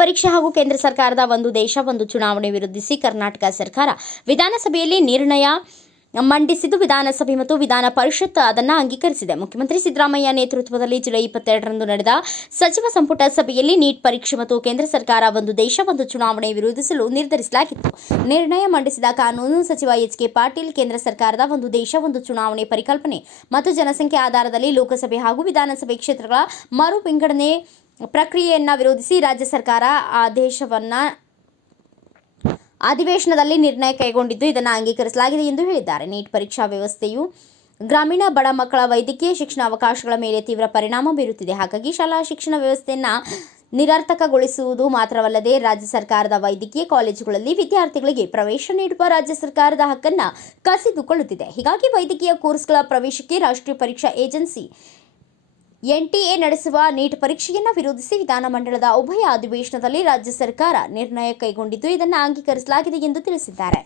ಪರೀಕ್ಷೆ ಹಾಗೂ ಕೇಂದ್ರ ಸರ್ಕಾರದ ಒಂದು ದೇಶ, ಒಂದು ಚುನಾವಣೆ ವಿರೋಧಿಸಿ ಕರ್ನಾಟಕ ಸರ್ಕಾರ ವಿಧಾನಸಭೆಯಲ್ಲಿ ನಿರ್ಣಯ ಮಂಡಿಸಿದ್ದು ವಿಧಾನಸಭೆ ಮತ್ತು ವಿಧಾನ ಪರಿಷತ್ ಅದನ್ನು ಅಂಗೀಕರಿಸಿದೆ. ಮುಖ್ಯಮಂತ್ರಿ ಸಿದ್ದರಾಮಯ್ಯ ನೇತೃತ್ವದಲ್ಲಿ ಜುಲೈ ಇಪ್ಪತ್ತೆರಡರಂದು ನಡೆದ ಸಚಿವ ಸಂಪುಟ ಸಭೆಯಲ್ಲಿ ನೀಟ್ ಪರೀಕ್ಷೆ ಮತ್ತು ಕೇಂದ್ರ ಸರ್ಕಾರ ಒಂದು ದೇಶ, ಒಂದು ಚುನಾವಣೆ ವಿರೋಧಿಸಲು ನಿರ್ಧರಿಸಲಾಗಿತ್ತು. ನಿರ್ಣಯ ಮಂಡಿಸಿದ ಕಾನೂನು ಸಚಿವ ಎಚ್ ಕೆ ಪಾಟೀಲ್, ಕೇಂದ್ರ ಸರ್ಕಾರದ ಒಂದು ದೇಶ, ಒಂದು ಚುನಾವಣೆ ಪರಿಕಲ್ಪನೆ ಮತ್ತು ಜನಸಂಖ್ಯೆ ಆಧಾರದಲ್ಲಿ ಲೋಕಸಭೆ ಹಾಗೂ ವಿಧಾನಸಭೆ ಕ್ಷೇತ್ರಗಳ ಮರು ವಿಂಗಡಣೆ ಪ್ರಕ್ರಿಯೆಯನ್ನ ವಿರೋಧಿಸಿ ರಾಜ್ಯ ಸರ್ಕಾರ ಆದೇಶವನ್ನ ಅಧಿವೇಶನದಲ್ಲಿ ನಿರ್ಣಯ ಕೈಗೊಂಡಿದ್ದು ಇದನ್ನು ಅಂಗೀಕರಿಸಲಾಗಿದೆ ಎಂದು ಹೇಳಿದ್ದಾರೆ. ನೀಟ್ ಪರೀಕ್ಷಾ ವ್ಯವಸ್ಥೆಯು ಗ್ರಾಮೀಣ ಬಡ ಮಕ್ಕಳ ವೈದ್ಯಕೀಯ ಶಿಕ್ಷಣ ಅವಕಾಶಗಳ ಮೇಲೆ ತೀವ್ರ ಪರಿಣಾಮ ಬೀರುತ್ತಿದೆ. ಹಾಗಾಗಿ ಶಾಲಾ ಶಿಕ್ಷಣ ವ್ಯವಸ್ಥೆಯನ್ನು ನಿರರ್ಥಕಗೊಳಿಸುವುದು ಮಾತ್ರವಲ್ಲದೆ ರಾಜ್ಯ ಸರ್ಕಾರದ ವೈದ್ಯಕೀಯ ಕಾಲೇಜುಗಳಲ್ಲಿ ವಿದ್ಯಾರ್ಥಿಗಳಿಗೆ ಪ್ರವೇಶ ನೀಡುವ ರಾಜ್ಯ ಸರ್ಕಾರದ ಹಕ್ಕನ್ನು ಕಸಿದುಕೊಳ್ಳುತ್ತಿದೆ. ಹೀಗಾಗಿ ವೈದ್ಯಕೀಯ ಕೋರ್ಸ್ಗಳ ಪ್ರವೇಶಕ್ಕೆ ರಾಷ್ಟ್ರೀಯ ಪರೀಕ್ಷಾ ಏಜೆನ್ಸಿ ಎನ್ಟಿಎ ನಡೆಸುವ ನೀಟ್ ಪರೀಕ್ಷೆಯನ್ನು ವಿರೋಧಿಸಿ ವಿಧಾನಮಂಡಲದ ಉಭಯ ಅಧಿವೇಶನದಲ್ಲಿ ರಾಜ್ಯ ಸರ್ಕಾರ ನಿರ್ಣಯ ಕೈಗೊಂಡಿದ್ದು ಇದನ್ನು ಅಂಗೀಕರಿಸಲಾಗಿದೆ ಎಂದು ತಿಳಿಸಿದ್ದಾರೆ.